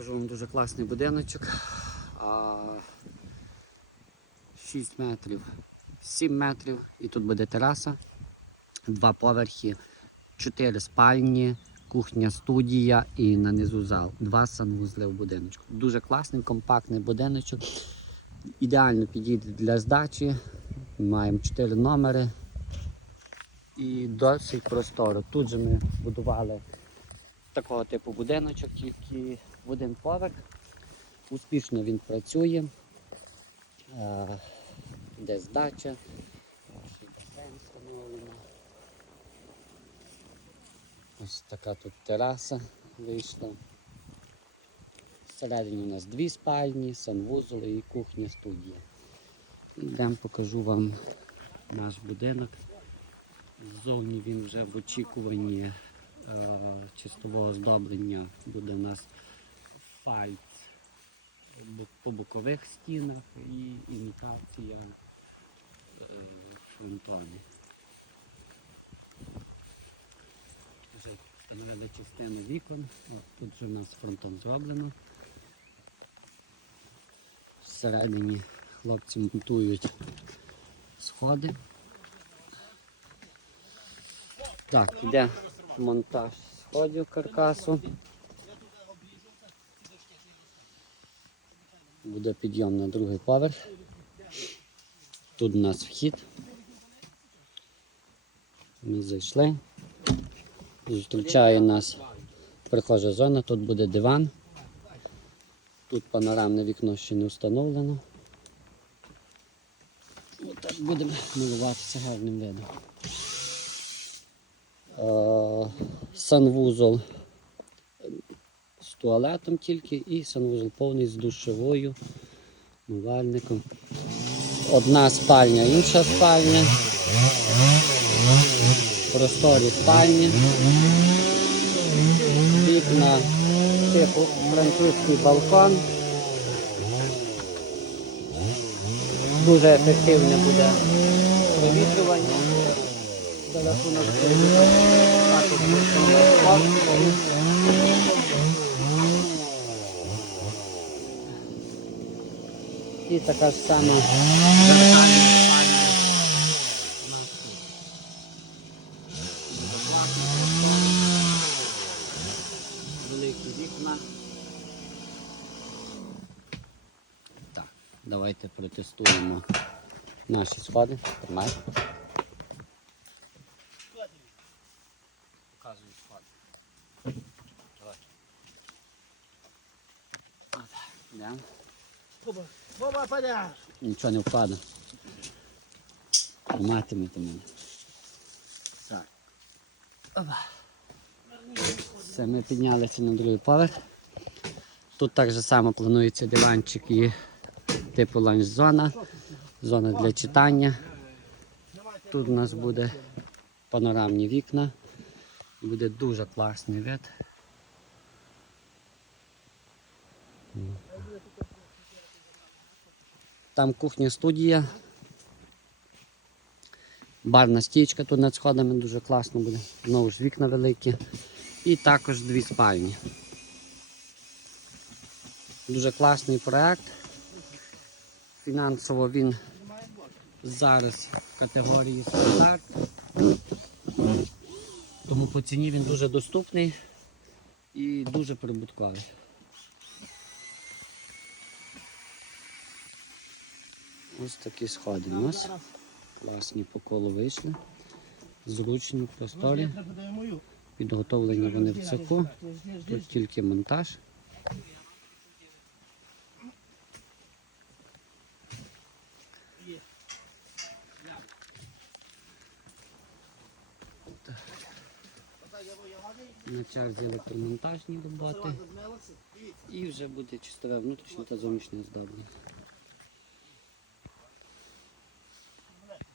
покажу вам дуже класний будиночок. 6 метрів, 7 метрів і тут буде тераса, два поверхи, 4 спальні, кухня, студія і на низу зал. Два санвузли в будиночку. Дуже класний, компактний будиночок. Ідеально підійде для здачі. Маємо 4 номери і досить просторо. Тут же ми будували такого типу будиночок, тільки в один поверх. Успішно він працює. Е, Де здача. Ось така тут тераса вийшла. Всередині у нас дві спальні, санвузол і кухня студія. Йдемо покажу вам наш будинок. Ззовні він вже в очікуванні е, чистового оздоблення буде у нас бо- по бокових стінах і імітація е, фронтони. Вже встановили частину вікон. Тут вже у нас фронтон зроблено. Всередині хлопці монтують сходи. Так, йде монтаж сходів каркасу. Буде підйом на другий поверх. Тут у нас вхід. Ми зайшли. Зустрічає нас прихожа зона, тут буде диван. Тут панорамне вікно ще не встановлено. Отак будемо милуватися гарним видом. Е, санвузол з туалетом тільки і санвузол повний з душовою, мивальником. Одна спальня, інша спальня. Просторі спальні. Вікна типу французький балкон. Дуже ефективне буде провітрювання також І така ж сама нас тут. Великі вікна. Так, давайте протестуємо наші сходи. Тримай. Показую сходи. Давай. От, йдемо. Боба, падаш! Нічого не впаде. Триматимете мене. Так. Опа. Все, ми піднялися на другий поверх. Тут так же само планується диванчик і типу ланч-зона, зона для читання. Тут у нас буде панорамні вікна. Буде дуже класний вид. Там кухня студія. Барна стічка тут над сходами дуже класно буде. Знову ж вікна великі. І також дві спальні. Дуже класний проект. Фінансово він зараз в категорії стандарт. Тому по ціні він дуже доступний і дуже прибутковий. Ось такі сходи у нас. Класні по колу вийшли. Зручні, просторі. Підготовлені вони в цеху. Тут тільки монтаж. На черзі електромонтажні роботи. І вже буде чистове внутрішнє та зовнішнє оздоблення.